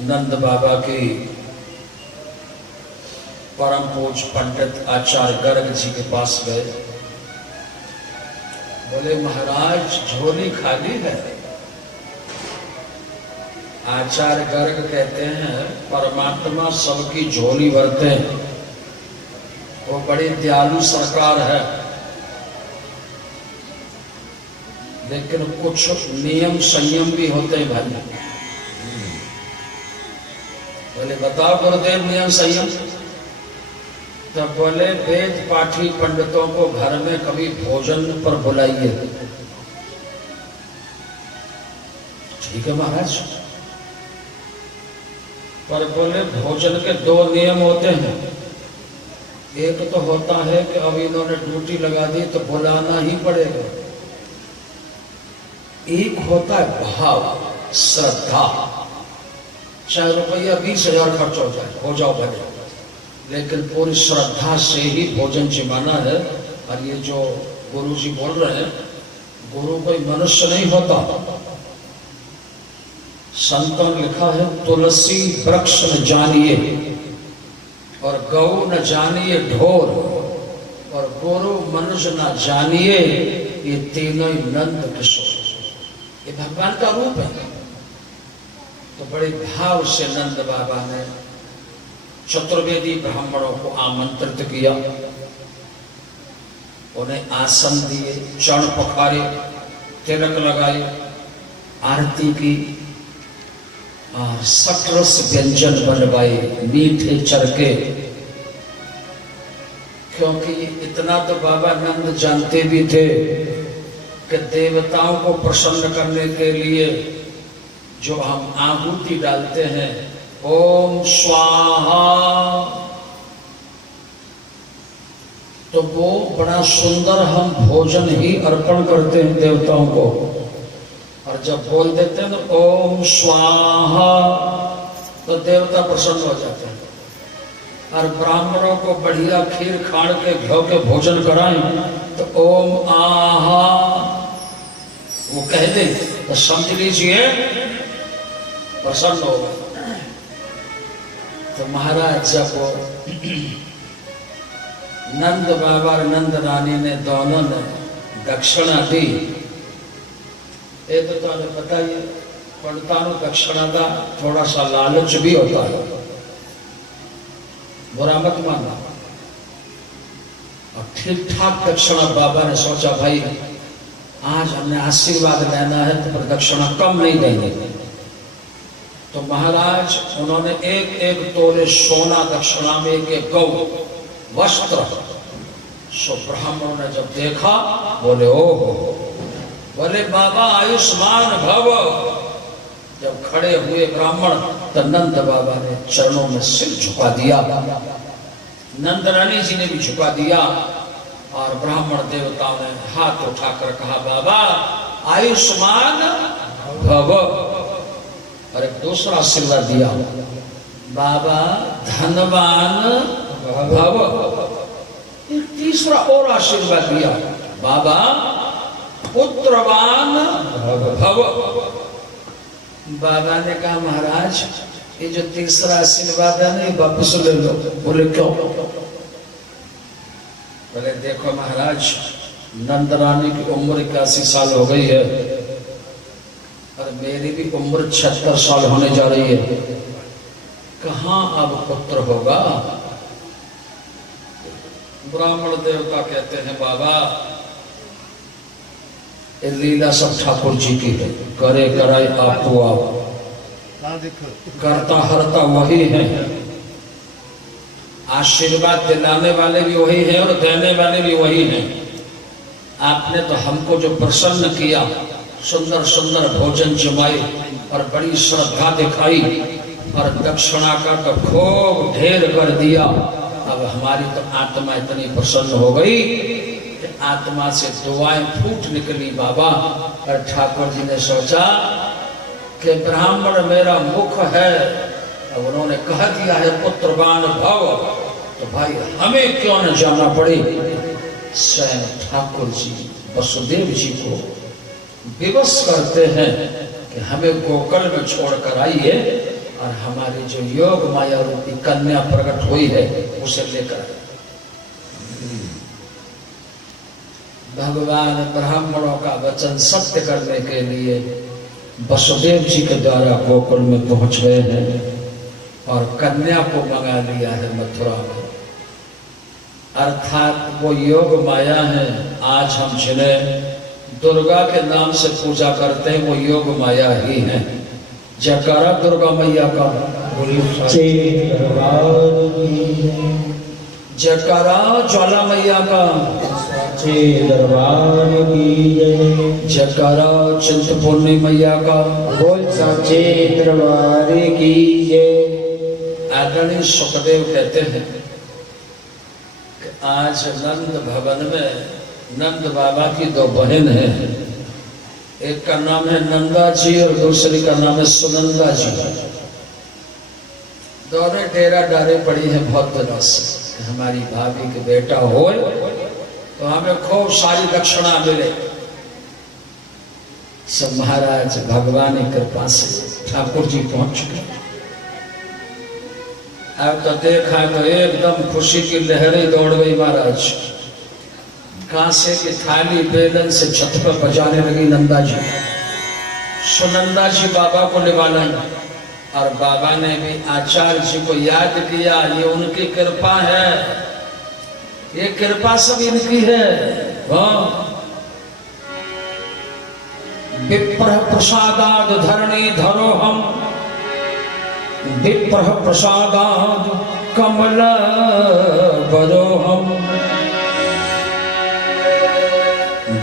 नंद बाबा की परम पूज पंडित आचार्य गर्ग जी के पास गए। बोले महाराज झोली खाली है। आचार्य गर्ग कहते हैं परमात्मा सबकी झोली भरते हैं, वो बड़ी दयालु सरकार है, लेकिन कुछ नियम संयम भी होते हैं भाई। बोले बताओ गुरुदेव नियम संयम। तब बोले वेद पाठी पंडितों को घर में कभी भोजन पर बुलाइए। ठीक है महाराज। पर बोले भोजन के दो नियम होते हैं। एक तो होता है कि अब इन्होंने ड्यूटी लगा दी तो बुलाना ही पड़ेगा। एक होता है भाव, श्रद्धा, चाहे रुपया 20,000 खर्च हो जाए, हो जाओ भले, लेकिन पूरी श्रद्धा से ही भोजन जिमाना है। और ये जो गुरु जी बोल रहे हैं, गुरु कोई मनुष्य नहीं होता। संतों ने लिखा है तुलसी वृक्ष न जानिए और गौ न जानिए ढोर और गुरु मनुष्य न जानिए, ये तीनों ही नंद किशोर, ये भगवान का रूप है। तो बड़े भाव से नंद बाबा ने चतुर्वेदी ब्राह्मणों को आमंत्रित किया, उन्हें आसन दिए, चरण पखारे, तिलक लगाए, आरती की और सटरस व्यंजन बनवाए, मीठे चरके। क्योंकि इतना तो बाबा नंद जानते भी थे कि देवताओं को प्रसन्न करने के लिए जो हम आहुति डालते हैं, ओम स्वाहा, तो वो बड़ा सुंदर हम भोजन ही अर्पण करते हैं देवताओं को। और जब बोल देते हैं तो ओम स्वाहा, तो देवता प्रसन्न हो जाते हैं। और ब्राह्मणों को बढ़िया खीर खाड़ के घ्यो के भोजन कराएं तो ओम आहा वो कह दे तो समझ लीजिए प्रसन्न हो गए। तो महाराज जब नंद बाबा और नंद रानी ने दोनों ने दक्षिणा दी, ये तो तुम्हें पता ही है, पंडितां दक्षिणा का थोड़ा सा लालच भी होता है, बुरा मत मानना। और ठीक ठाक दक्षिणा बाबा ने सोचा भाई आज हमने आशीर्वाद लेना है तो दक्षिणा कम नहीं देंगे। तो महाराज उन्होंने एक एक तोले सोना दक्षिणा में, एक गौ वस्त्र। सो ब्राह्मणों ने जब देखा बोले ओहो, बोले बाबा आयुष्मान भव। जब खड़े हुए ब्राह्मण तो नंद बाबा ने चरणों में सिर झुका दिया, नंद रानी जी ने भी झुका दिया और ब्राह्मण देवताओं ने हाथ उठाकर कहा बाबा आयुष्मान भव। और एक दूसरा आशीर्वाद दिया, बाबा धनवान भव। एक तीसरा और आशीर्वाद दिया, बाबा पुत्रवान भव। बाबा ने कहा महाराज ये जो तीसरा आशीर्वाद है ना वापस ले लो। बोले क्यों? बोले देखो महाराज नंद रानी की उम्र 81 साल हो गई है और मेरी भी उम्र 76 साल होने जा रही है, कहां अब पुत्र होगा? ब्राह्मण देवता कहते हैं बाबा ये लीला सब ठाकुर जी की है, करे कराए आपको आप, करता हरता वही है, आशीर्वाद दिलाने वाले भी वही है और देने वाले भी वही है। आपने तो हमको जो प्रसन्न किया, सुंदर सुंदर भोजन जमाए और बड़ी श्रद्धा दिखाई और दक्षिणा का तो खूब ढेर कर दिया। अब हमारी तो आत्मा इतनी प्रसन्न हो गई कि आत्मा से दुआएं फूट निकली बाबा। और ठाकुर जी ने सोचा कि ब्राह्मण मेरा मुख है, अब उन्होंने कह दिया है पुत्रवान भव, तो भाई हमें क्यों न जाना पड़े। स्वयं ठाकुर जी वसुदेव जी को विवश करते हैं कि हमें गोकुल में छोड़कर आइए और हमारी जो योग माया रूपी कन्या प्रकट हुई है उसे लेकर भगवान ब्राह्मणों का वचन सत्य करने के लिए वसुदेव जी के द्वारा गोकुल में पहुंच गए हैं और कन्या को मंगा लिया है मथुरा में। अर्थात वो योग माया है। आज हम जिन्हें दुर्गा के नाम से पूजा करते हैं वो योग माया ही है। जयकारा दुर्गा मैया का, जयकारा ज्वाला मैया का, दरबार की जय। जयकारा चिंतपूर्णी मैया का, बोल साचे दरबार की जय। आदरणीय सुखदेव कहते हैं कि आज नंद भवन में नंद बाबा की दो बहन हैं, एक का नाम है नंदा जी और दूसरी का नाम है सुनंदा जी। दोनों डेरा डारे पड़ी है बहुत दिनों से, हमारी भाभी के बेटा हो तो हमें खूब सारी दक्षिणा मिले। सब महाराज भगवान की कृपा से ठाकुर जी पहुंच चुके। अब तो देखा तो एकदम खुशी की लहरें दौड़ गई महाराज। कांसे की थाली बेलन से छत पर बजाने लगी नंदा जी। सुनंदा जी बाबा को निवाला और बाबा ने भी आचार्य जी को याद किया। ये उनकी कृपा है, ये कृपा सब इनकी है। विप्रह प्रसादाद धरणी धरो हम, विप्रह प्रसादाद कमल बरो हम,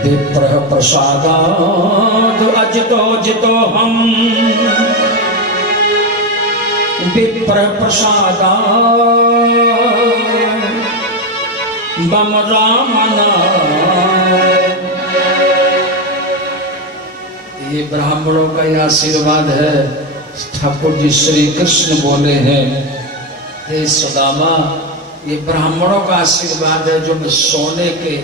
विप्रह प्रसादाद अजितो जितो हम, विप्रह प्रसादाद बम राम नाम। ये ब्राह्मणों का ये आशीर्वाद है। ठाकुर जी श्री कृष्ण बोले हैं, हे सुदामा ये ब्राह्मणों का आशीर्वाद है जो मैं सोने के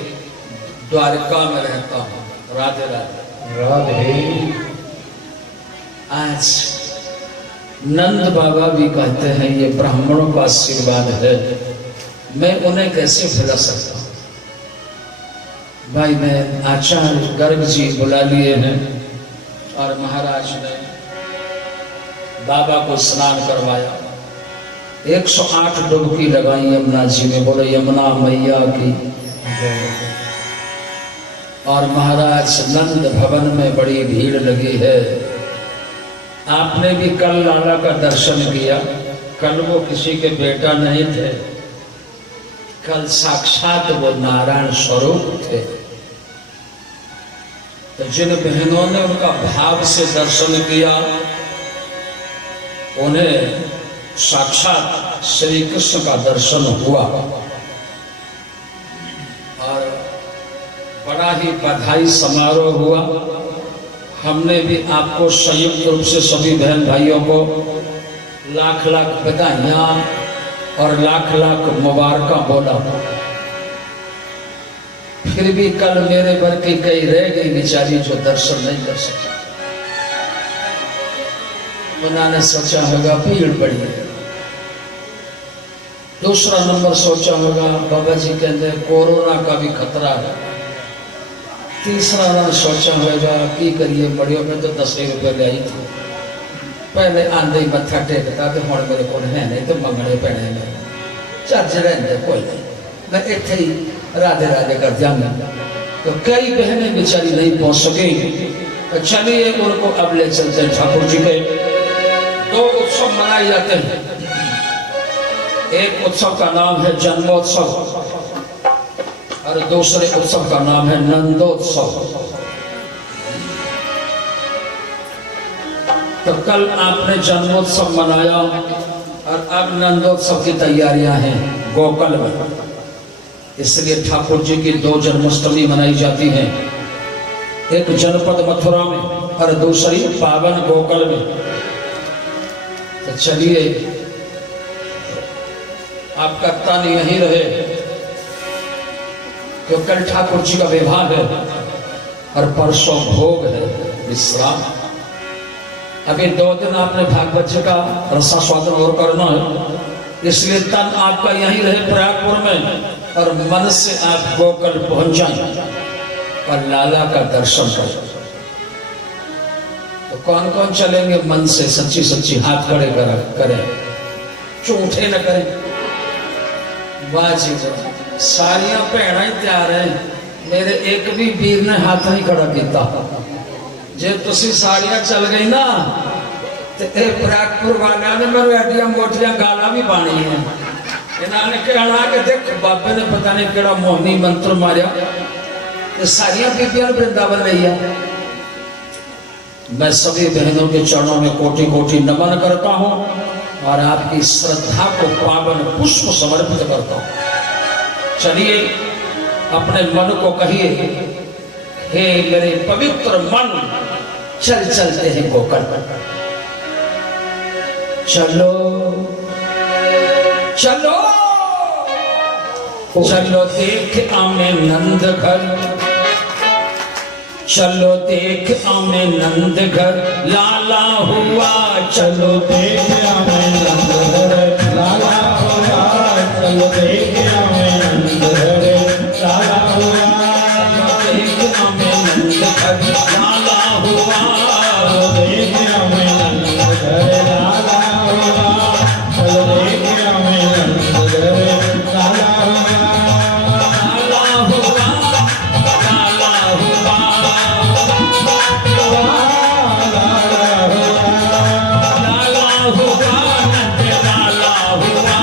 द्वारका में रहता हूँ। राधे राधे राधे। आज नंद बाबा भी कहते हैं ये ब्राह्मणों का आशीर्वाद है, मैं उन्हें कैसे भुला सकता हूँ। भाई मैं आचार्य गर्ग जी बुला लिए हैं और महाराज ने बाबा को स्नान करवाया। 108 डुबकी लगाई यमुना जी में। बोले यमुना मैया की। और महाराज नंद भवन में बड़ी भीड़ लगी है। आपने भी कल लाला का दर्शन किया। कल वो किसी के बेटा नहीं थे, कल साक्षात वो नारायण स्वरूप थे। तो जिन बहनों ने उनका भाव से दर्शन किया उन्हें साक्षात श्री कृष्ण का दर्शन हुआ और बड़ा ही बधाई समारोह हुआ। हमने भी आपको संयुक्त रूप से सभी बहन भाइयों को लाख लाख बधाइयां और लाख लाख मुबारक बोला। फिर भी कल मेरे भर की कई रह गई बेचारी जो दर्शन नहीं कर सकी। उन्होंने सोचा होगा भीड़ बड़ी है। दूसरा नंबर सोचा होगा बाबा जी के अंदर कोरोना का भी खतरा है। तीसरा ना सोचा होगा की करिए बड़ियों में तो 10 रुपये ले आई थी। पहले आंधे मत्था टेकता तो हम मेरे को है नहीं तो मंगने पैने में चर्च रहते कोई नहीं, मैं इतने ही राधे राधे कर जाऊंगा। तो कई बहनें बेचारी नहीं पहुंच सकेंगी। तो चलिए उनको अब ले चलते हैं। ठाकुर जी के 2 उत्सव मनाए जाते हैं। एक उत्सव का नाम है जन्मोत्सव और दूसरे उत्सव का नाम है नंदोत्सव। तो कल आपने जन्मोत्सव मनाया और अब नंदोत्सव की तैयारियां हैं गोकुल में। इसलिए ठाकुर जी की 2 जन्माष्टमी मनाई जाती हैं, एक जनपद मथुरा में और दूसरी पावन गोकुल में। तो चलिए आपका तन यहीं रहे तो कल ठाकुर जी का विवाह है और परसों भोग है विश्राम। अभी 2 दिन आपने भागवत जी का रसास्वादन और करना है, इसलिए तन आपका यहीं रहे प्रयागपुर में और मन से आप गोकर्ण पहुंच जाएं और लाला का दर्शन करें। तो कौन कौन चलेंगे मन से? सच्ची सच्ची हाथ खड़े करें, झूठे न करें। वाह जी वाह, सारियां भैणा ही तैयार है, मेरे एक भी वीर ने हाथ नहीं खड़ा किया। जे तुसी सारियां चल गई ना तो प्रयागपुर वाले ने मेरे एडिया मोटिया गाला भी पानी है। इन्होंने कहना कि देख बाबे ने पता नहीं केड़ा मोहनी मंत्र मारिया तो सारियां बीबियां वृंदावन ले आ। मैं सभी बहनों के चरणों में कोटि कोटि नमन करता हूं और आपकी श्रद्धा को पावन पुष्प समर्पित करता हूं। चलिए अपने मन को कहिए, हे मेरे पवित्र मन, चल चलते हैं गोकर्ण। चलो चलो चलो देख आमे नंद घर, चलो देख आमे नंद घर, लाला हुआ। चलो देख आमे नंद घर, लाला हुआ। चलो देख आमे नंद घर, लाला हुआ। देख आमे नंद घर, लाला हुआ। देख आमे नंद घर, लाला हुआ। चलो देख आमे नंद घर, लाला हुआ। लाला हुआ, लाला हुआ।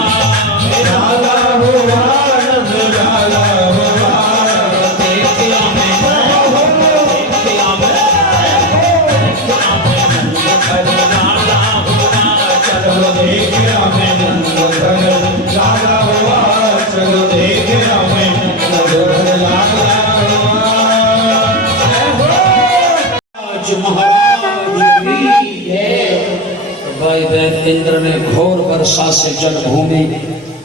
इंद्र ने घोर वर्षा से जलभूमि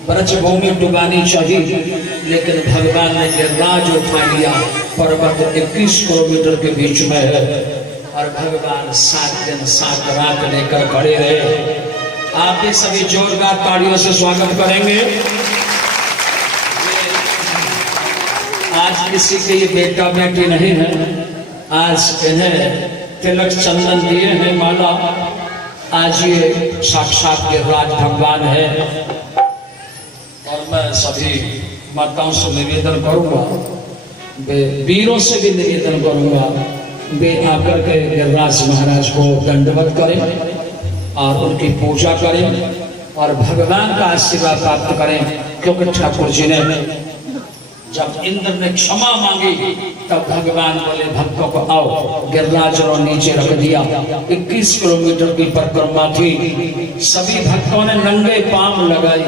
ब्रजभूमि डुबानी चाहिए, लेकिन भगवान ने गिरिराज उठा लिया। पर्वत 21 किलोमीटर के बीच में है और भगवान 7 दिन 7 रात लेकर खड़े रहे। आप भी सभी जोरदार तालियों से स्वागत करेंगे। आज किसी के ये बेटा बेटी नहीं है, आज इन्हें तिलक चंदन दिए हैं, माला। आज ये साक्षात गिरिराज भगवान है और मैं सभी माताओं से निवेदन करूंगा, वीरों से भी निवेदन करूंगा, वे आकर के गिरिराज महाराज को दंडवत करें और उनकी पूजा करें और भगवान का आशीर्वाद प्राप्त करें। क्योंकि ठाकुर जी ने जब इंद्र ने क्षमा मांगी तब भगवान बोले भक्तों को आओ, गिरिराज और नीचे रख दिया। 21 किलोमीटर की परिक्रमा थी, सभी भक्तों ने नंगे पांव लगाई।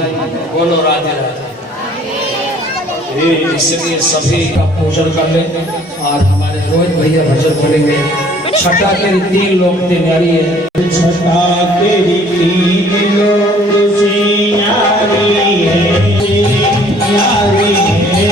बोलो राधे राधे। इसलिए सभी का पूजन कर लें और हमारे रोहित भैया भजन करेंगे। छठा के 3 लोग तैयारी है। छठा के 3 लोग सियारी है, सियारी है।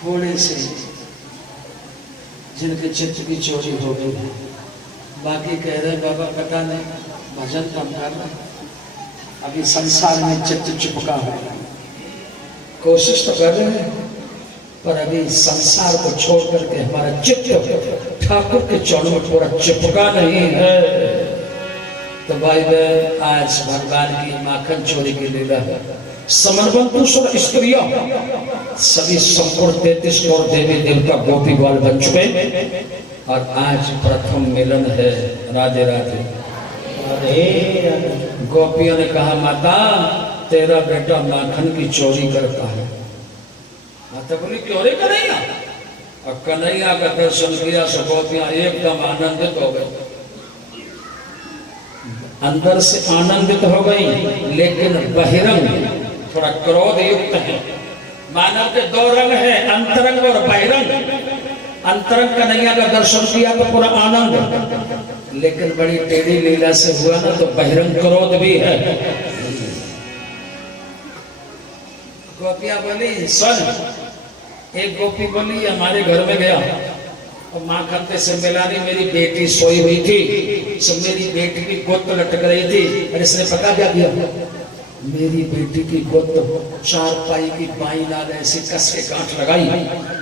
थोड़े से जिनके चित्त की चोरी हो गई, बाकी कह रहे बाबा पता नहीं भजन कम करना, अभी संसार में चित्त चिपका है। कोशिश तो कर रहे हैं पर अभी संसार को छोड़ करके हमारा चित्त ठाकुर के चरणों में पूरा चिपका नहीं है। तो भाई बहन आज भगवान की माखन चोरी की लीला है। समर्पण स्त्रियों सभी संपूर्ण 33 करोड़ देवी देवता गोपी ग्वाल बन चुके और आज प्रथम मिलन है। राधे राधे। गोपियों ने कहा माता तेरा बेटा माखन की चोरी करता है। माता बोली क्यों रे कन्हैया? और कन्हैया का दर्शन किया सो गोपियां एकदम आनंदित हो गई, अंदर से आनंदित हो गई, लेकिन बहिरंग थोड़ा क्रोध युक्त है। मानव के दो रंग है, अंतरंग और बहिरंग। अंतरंग कन्हैया का दर्शन किया तो पूरा आनंद, लेकिन बड़ी टेढ़ी लीला से हुआ ना तो बहिरंग क्रोध भी है। गोपियां बोली सुन, एक गोपी बोली हमारे घर में गया और माँ खत्ते से मिलानी, मेरी बेटी सोई हुई थी, सब मेरी बेटी की गोद लटक रही थी और इसने पता क्या किया, मेरी बेटी की गोद चारपाई की बाई नाल ऐसी कस के गांठ लगाई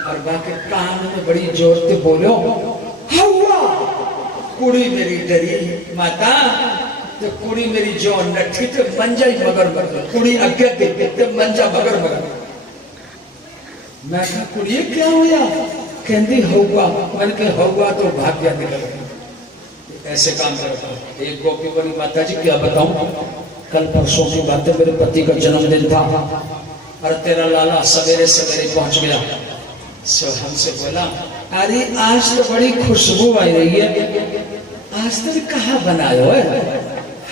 और बाकी कान में बड़ी जोर से बोलो हवा। कुड़ी मेरी डरी माता, तो कुड़ी मेरी जो नठी तो मंजा ही मगर मगर, कुड़ी अगे तो मंजा मगर मगर। मैं कहा कुड़ी क्या होया? कहती होगा। मैंने कहा होगा तो भाग्य निकल गया। ऐसे काम करता है। एक गोपी बोली माता जी क्या बताऊं, कल परसों की बात है, मेरे पति का जन्मदिन था और तेरा लाला सवेरे सवेरे पहुंच गया। सो हमसे बोला अरे आज तो बड़ी खुशबू आई रही है, आज तो कहाँ बनाए हो?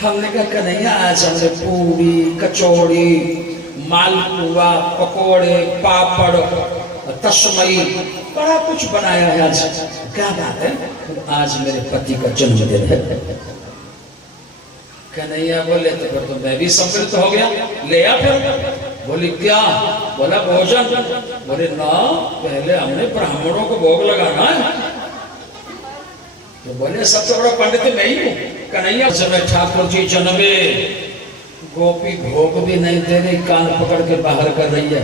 हमने कहा कन्हैया आज हमने पूरी कचौड़ी मालपुआ पकोड़े पापड़ तस्मई बड़ा कुछ बनाया है आज। क्या बात है? आज मेरे पति का जन्मदिन है। कन्हैया बोले तो फिर तो मैं भी समृद्ध हो गया, ले आ फिर। बोली क्या? बोला भोजन। बोले ना पहले हमने ब्राह्मणों को भोग लगाना है। तो बोले सबसे बड़ा पंडित मैं ही हूँ। कन्हैया समय ठाकुर जी जन्मे, गोपी भोग भी नहीं दे रही, कान पकड़ के बाहर कर रही है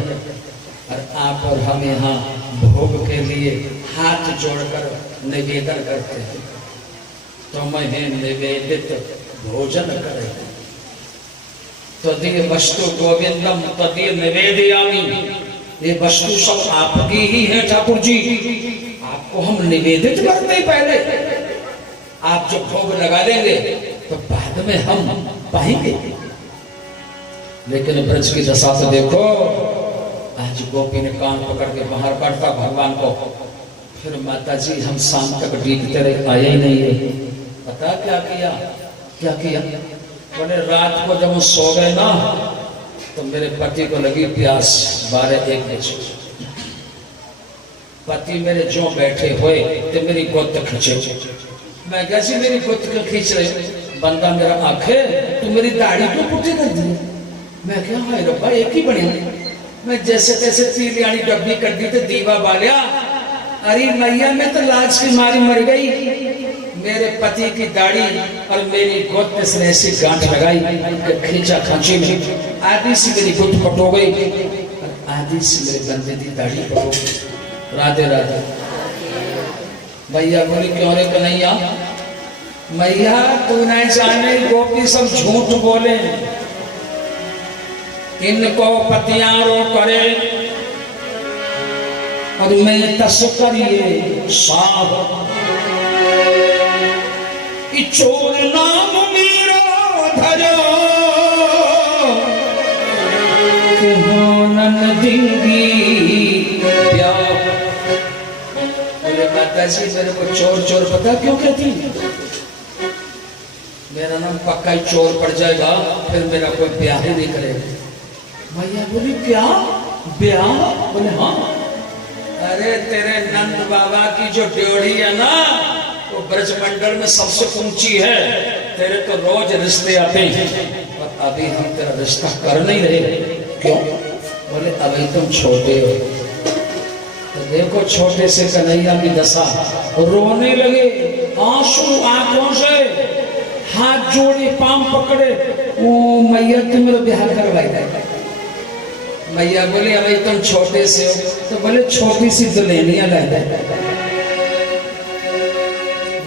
और आप और हम यहाँ भोग के लिए हाथ जोड़कर निवेदन करते हैं। तो मैं निवेदित भोजन करे तदीय वस्तु गोविंदम तदीय निवेदयामि। ये वस्तु सब आपकी ही है ठाकुर जी, आपको हम निवेदित करते हैं। पहले आप जब भोग लगा लेंगे तो बाद में हम पाएंगे। लेकिन ब्रज की दशा से देखो, आज गोपी ने कान पकड़ के बाहर काटता भगवान को। फिर माता जी हम शाम तक डीकते रहे, आए ही नहीं है। पता क्या किया? क्या किया? बोले रात को जब हम सो गए ना तो मेरे पति को लगी प्यास 12-1 बजे। पति मेरे जो बैठे हुए तो मेरी गोद खींचे। मैं कैसी मेरी गोद क्यों खींच रहे? बंदा मेरा आंखे तू मेरी दाढ़ी क्यों पुट्टी कर दी? मैं क्या हाय रब्बा एक ही बढ़िया। मैं जैसे तैसे तीलियानी डब्बी कर दी तो दीवा बालिया। अरे मैया मैं तो लाज की मारी मर गई। मेरे पति की दाढ़ी और मेरी गोद में से ऐसी गांठ लगाई कि खींचा खांची में आधी सी मेरी गुट पट हो गई और आधी सी मेरे गंदे की दाढ़ी पट हो गई। राधे राधे। भैया बोली क्यों रे कन्हैया? मैया तू नहीं जाने गोपी सब झूठ बोले, इनको पतियां रो करे और मैं तस करिए साहब। चोर नाम मीरा धरो कि होनन दिंगी प्यार। बोले माता जी मेरे को चोर चोर पता क्यों कहती? मेरा नाम पक्का ही चोर पड़ जाएगा, फिर मेरा कोई ब्याह ही नहीं करेगा। भैया बोली क्या ब्याह? बोले हाँ। अरे तेरे नंद बाबा की जो ड्योढ़ी है ना वो ब्रजमंडल में सबसे ऊंची है। तेरे तो रोज रिश्ते आते हैं और अभी हम तेरा रिश्ता कर नहीं रहे। क्यों? बोले अभी तुम छोटे हो। तो देखो छोटे से कन्हैया की दशा, रोने लगे आंसू आंखों से, हाथ जोड़े पांव पकड़े, ओ मैया तुम मेरा ब्याह करवाई। मैया बोले अभी तुम छोटे से हो। तो बोले छोटी सी दुल्हनिया ला दे।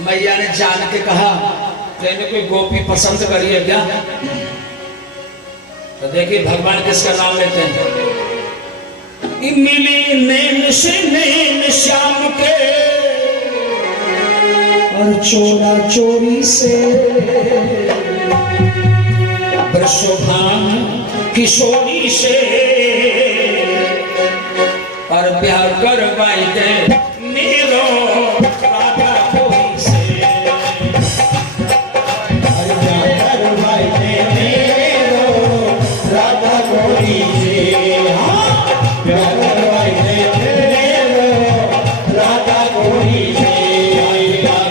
मैया ने जान के कहा लेने कोई गोपी पसंद करिए क्या? तो देखिए भगवान किसका नाम लेते हैं। मिली नैन से नैन श्याम के और चोरा चोरी से ब्रशोभान किशोरी से और ब्याह करवाई दे नीलो राधा कोई से। और ब्याह करवाई दे नीलो राधा कोई से। ब्याह करवाई दे नीलो राधा कोई से।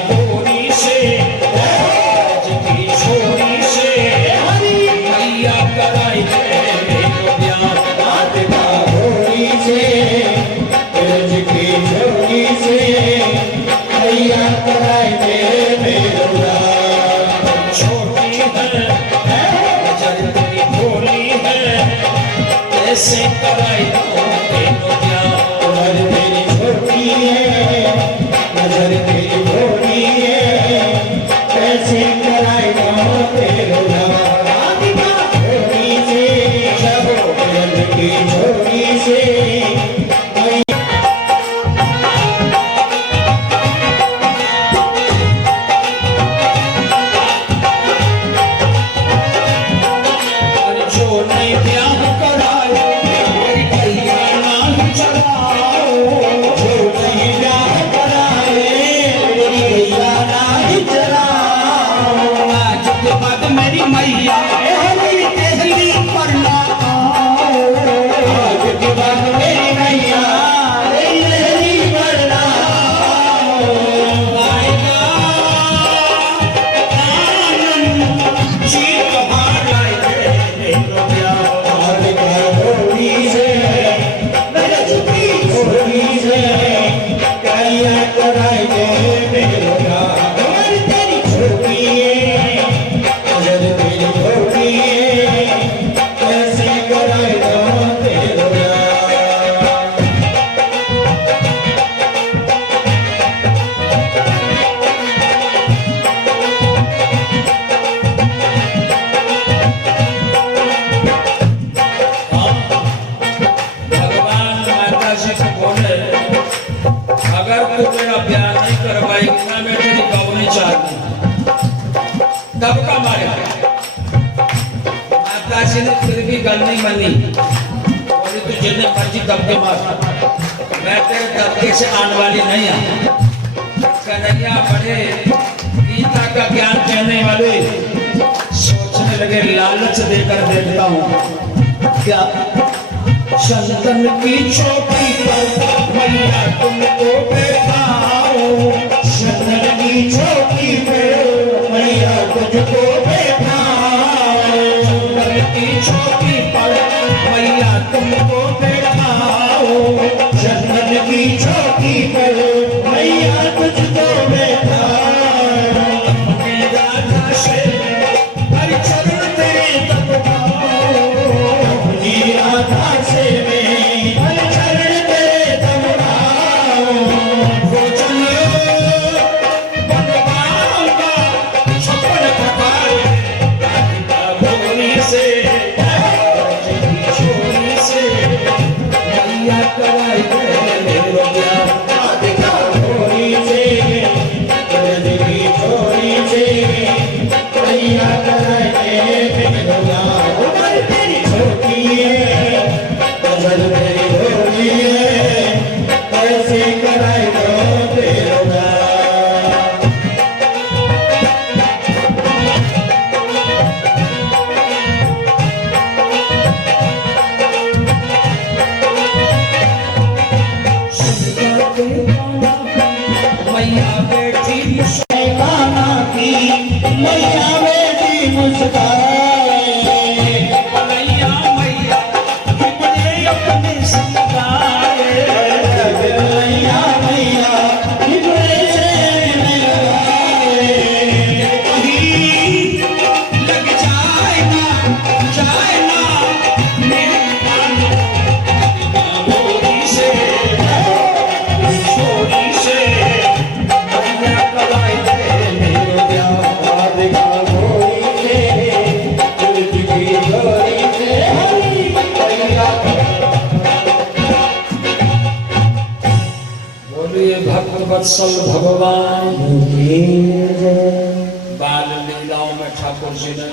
कोई से आज की छोरी से मैया कराई दे मेरो ब्याह राधा कोई से। छोटी है नजर तेरी भोली है कैसे कराई दो तेरो ब्याह। नजर तेरी छोटी है नजर तेरी भोली है कैसे कराई दो तेरो ब्याह। राधिका भोली से नजर की छोटी से मेरी मैया तेरी पढ़ना आज के बाद मेरी मैया तेरी पढ़ना आएगा आनंद जीत हार लाए मेरो ब्याह। राधिका भोली से नजर की भोली से कैया कराई दे मेरो ब्याह। तेरी छोटी है नजर तेरी भोली है कैसे कराई दो तेरो ब्याह। भगवान माता जी को बोले अगर तू मेरा ब्याह नहीं करवाएगी ना मैं तेरी गौ नहीं चाहती। तब का मारेगा। माता जी ने फिर भी गल नहीं मानी, बोली तू जितने मर्जी दबके मार मैं तेरे दबके से आने वाली नहीं आ। कन्हैया बड़े गीता का ज्ञान कहने वाले सोचने लगे लालच देकर देखता हूँ क्या संतन की चौकी पर मैया तुमको बैठाओ। संतन की चौकी पर मैया तुझको बैठाओ। संतन की चौकी पर मैया तुमको बैठाओ। संतन की चौकी पर मैया तुझको बैठाओ। अपनी राधा से हर चरण तेरे तब पाओ। अपनी राधा से मैं हर चरण तेरे तब पाओ। भोजन बनवाऊंगा छप्पन प्रकार राधिका भोली से छोरी से मैया कराई दे मेरो ब्याह। राधिका भोली से छोरी से मैया कराई दे मेरो ब्याह। उम्र तेरी छोटी है नजर तेरी भोली है कैसे कराई दो तेरो ब्याह। मैया बेटी गाना की मैया बेटी मुस्काए। मैया मैया कितने अपने समझाए। मैया मैया कितने से लगाए। कहीं लग जाए ना मेरे भोली से छोरी से मैया कराई दे मेरो ब्याह। वत्सल भगवान की जय। बाल लीलाओं में ठाकुर जी ने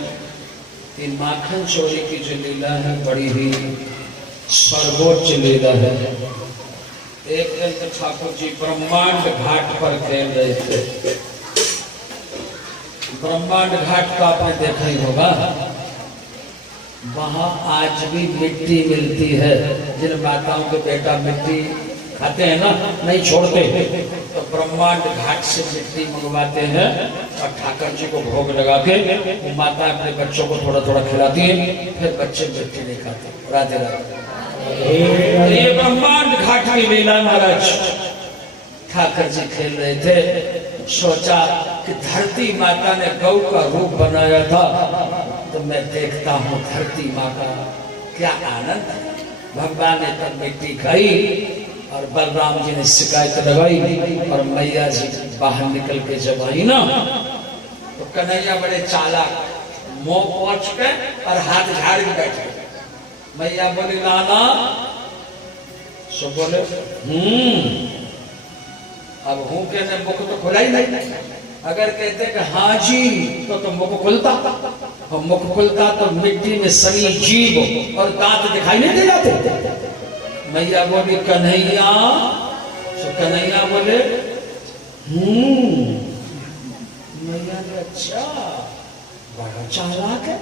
इन माखन चोरी की जो लीला है बड़ी ही सर्वोच्च लीला है। एक दिन तो ठाकुर जी ब्रह्मांड घाट पर खेल रहे थे। ब्रह्मांड घाट का आपने देखा ही होगा, वहां आज भी मिट्टी मिलती है। जिन माताओं के बेटा मिट्टी खाते हैं ना, नहीं छोड़ते, तो ब्रह्मांड घाट से मिट्टी मंगवाते हैं और ठाकुर जी को भोग लगा के वो माता अपने बच्चों को थोड़ा थोड़ा खिलाती है, फिर बच्चे मिट्टी नहीं खाते। राधे राधे। तो ये ब्रह्मांड घाट की लीला महाराज। ठाकुर जी खेल रहे थे, सोचा कि धरती माता ने गौ का रूप बनाया था, तो मैं देखता हूँ धरती माँ का क्या आनंद है। भगवान ने तब मिट्टी खाई और बलराम जी ने शिकायत लगाई और मैया जी बाहर निकल के जब आई ना, तो कन्हैया बड़े चालाक, मुंह पोंछ के और हाथ झाड़ के बैठे। मैया बोली लाला, सो बोले अब हूं कहने मुख तो खुला ही नहीं। अगर कहते कि हाँ जी तो मुख खुलता, और मुख खुलता तो मिट्टी में सनी जीव और दांत दिखाई नहीं दे जाते। मैया बोली कन्हैया, तो कन्हैया बोले मैया ने अच्छा बड़ा चालाक है।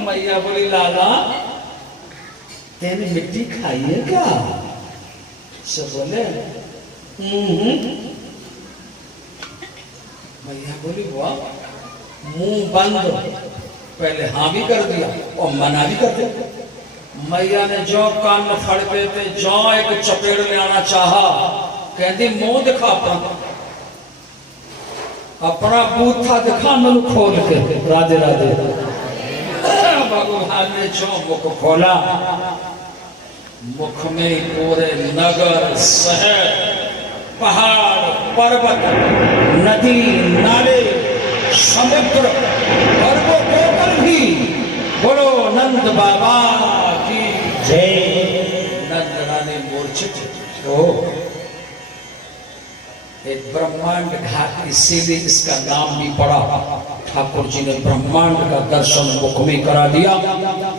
मैया बोली लाला तेने मिट्टी खाई है क्या? सब बोले मैया बोली वाह, मुंह बंद, पहले हाँ भी कर दिया और मना भी कर दिया। मैया ने जो कान में फड़के थे, जो एक चपेड़ ले आना चाहा, कहती मुंह दिखा अपना बूथा दिखा मुंह खोल के। राधे राधे। भगवान ने जो मुख खोला, मुख में पूरे नगर, शहर, पहाड़, पर्वत, नदी, नाले, समुद्र और वो गोकुल भी। बोलो नंद बाबा की जय। नंद रानी मूर्छित हो। एक ब्रह्मांड घाट, इसीलिए इसका नाम भी पड़ा। ठाकुर जी ने ब्रह्मांड का दर्शन मुख में करा दिया।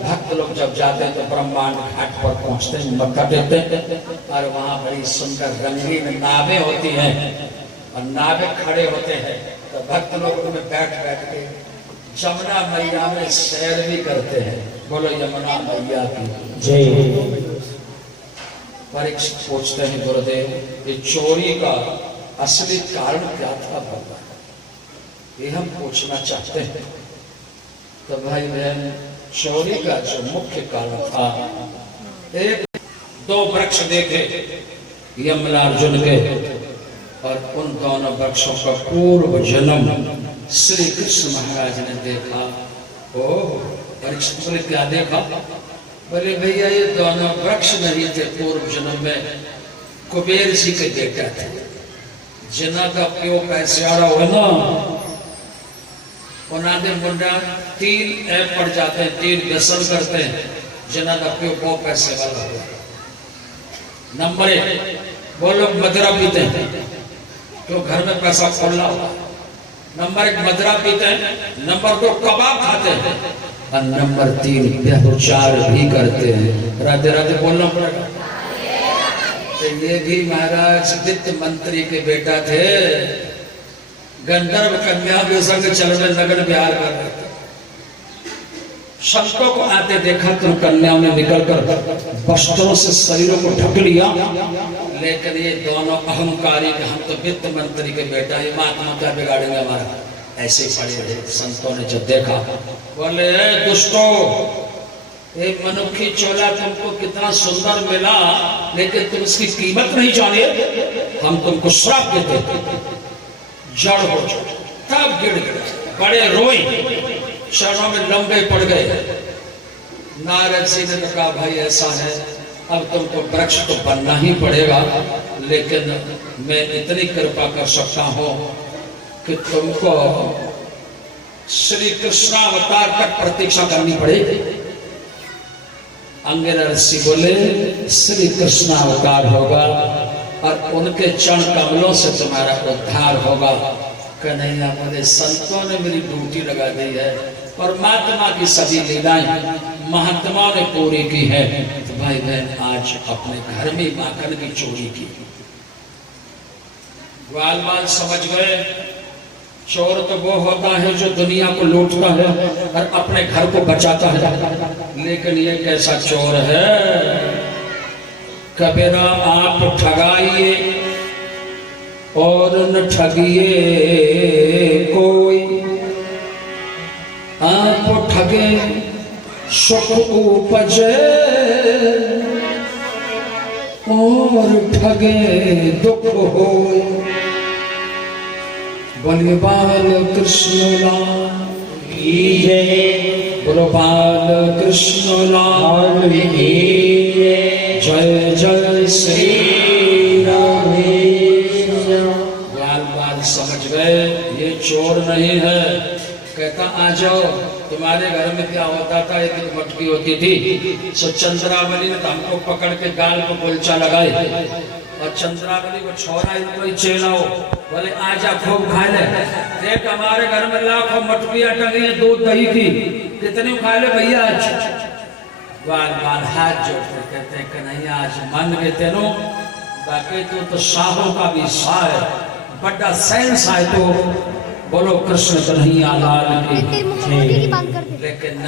भक्त लोग जब जाते हैं तो ब्रह्मांड घाट पर पहुंचते हैं, मत्था टेकते हैं और वहां बड़ी सुंदर रंगीन नावें होती हैं और नावें खड़े होते हैं, तो भक्त लोग उनमें बैठ बैठ के यमुना मैया में सैर भी करते हैं। बोलो यमुना मैया की जय। परीक्षित पूछते हैं गुरुदेव, ये चोरी का असली कारण क्या था भगवान, ये हम पूछना चाहते हैं। तो भाई बहन, चोरी का जो मुख्य कारण था, एक दो वृक्ष देखे यमला अर्जुन के, और उन दोनों वृक्षों का पूर्व जन्म श्री कृष्ण महाराज ने देखा। ओ परीक्षित बोले क्या देखा? बोले भैया ये दोनों वृक्ष नहीं थे, पूर्व जन्म में कुबेर जी के बेटा थे। जिन्ना का प्यो पैसाड़ा हो ना, उन्होंने मुंडा 3 ऐप पड़ जाते हैं, 3 व्यसन करते हैं, जिन्ना का प्यो बहुत पैसे वाला हो। नंबर 1 वो लोग मदिरा पीते हैं, क्यों घर में पैसा खोलना होगा। नंबर 1 मदिरा पीते हैं, नंबर 2 कबाब खाते हैं, और नंबर 3 व्यभिचार भी करते हैं। राधे राधे बोलना पड़ेगा। तो ये भी महाराज वित्त मंत्री के बेटा थे, गंधर्व कन्या के संग चल में नगर विहार कर रहे थे। संतों को आते देखा तो कन्याओं ने निकलकर वस्त्रों से शरीरों को ढक लिया, लेकिन ये दोनों अहंकारी के हम तो वित्त मंत्री के बेटा, ये महात्मा क्या बिगाड़ेंगे हमारा, ऐसे पड़े रहे। संतों ने जब देखा बोले दुष्टों, एक मनुष्य चोला तुमको कितना सुंदर मिला, लेकिन तुम इसकी कीमत नहीं जाने, हम तुमको श्राप देते, जड़ हो जाओ। तब गिर गए, बड़े रोए, चरणों में लंबे पड़ गए। नारद जी ने कहा भाई ऐसा है, अब तुमको वृक्ष तो बनना ही पड़ेगा, लेकिन मैं इतनी कृपा कर सकता हूं कि तुमको श्री कृष्ण अवतार तक प्रतीक्षा करनी पड़ेगी। अंगिरा ऋषि बोले श्री कृष्ण अवतार होगा और उनके चरण कमलों से तुम्हारा उद्धार होगा। कन्हैया बोले संतों ने मेरी ड्यूटी लगा दी है, परमात्मा की सभी लीलाएं महात्मा ने पूरी की है। तो भाई बहन आज अपने घर में माखन की चोरी की। ग्वाल बाल समझ गए चोर तो वो होता है जो दुनिया को लूटता है और अपने घर को बचाता है, लेकिन ये कैसा चोर है। कबीरा आप ठगाइए और न ठगिए कोई, आप ठगे सुख उपजे और ठगे दुख होए। बोलिए बाल कृष्ण लाल की जय, बोलो बाल कृष्ण लाल की जय, जय श्री राम। बाल बाल समझ गए ये चोर नहीं है। कहता आ जाओ, तुम्हारे घर में क्या होता था, एक मटकी होती थी, सो चंद्रावली ने हमको पकड़ के गाल को बोलचा लगाए और चंद्रावली को छोरा कोई चेला हो, बोले आजा खूब खा ले, देख हमारे घर में लाखों मटकियां टंगी है दूध दही की, कितनी खा ले भैया आज। बार बार हाथ जोड़ते कहते कन्हैया आज मन के तेनो, बाकी तो शाहों का भी शाह है, बड़ा सेंस है। तो बोलो कृष्ण कन्हैया लाल की। लेकिन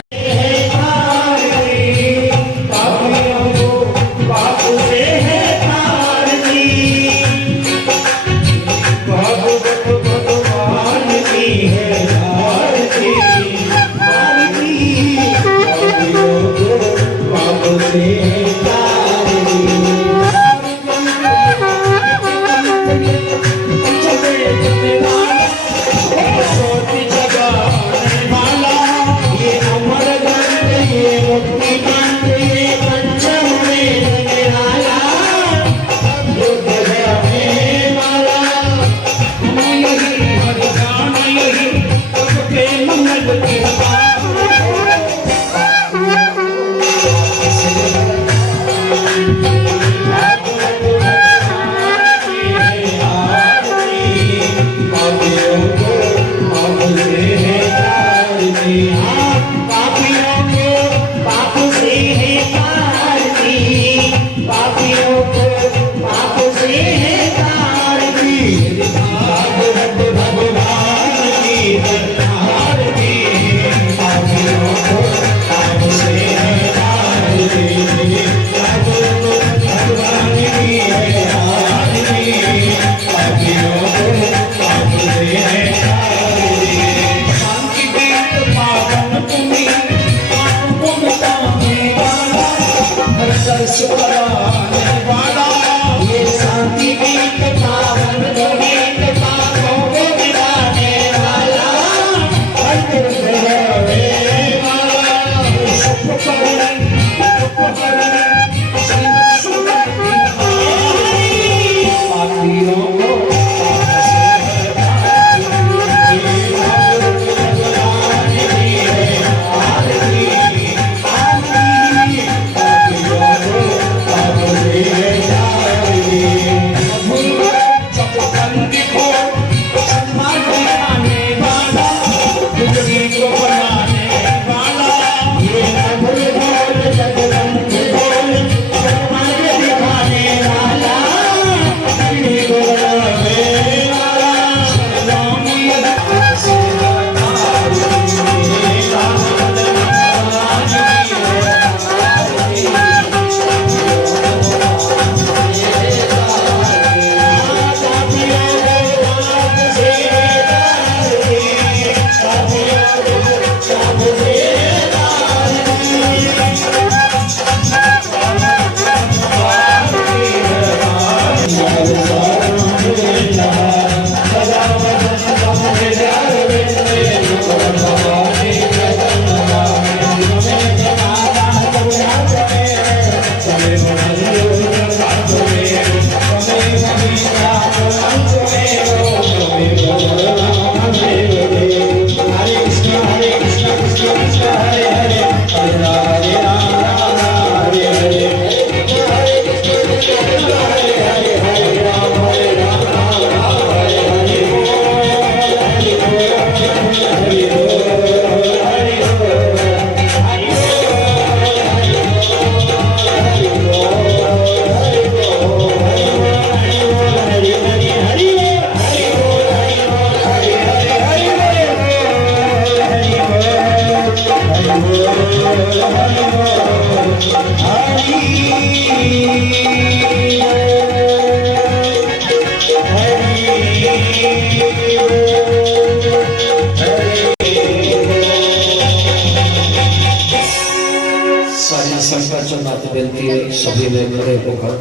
सारी संकट चंद्र बेनती है सभी ने खड़े होकर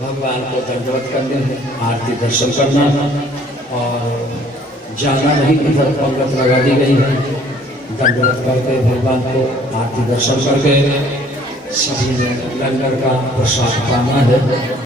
भगवान को दंडवत करने हैं, आरती दर्शन करना और जाना नहीं, इधर पंगत लगा दी गई है। दंडवत करके भगवान को आरती दर्शन करके सभी ने लंगर का प्रसाद पाना है।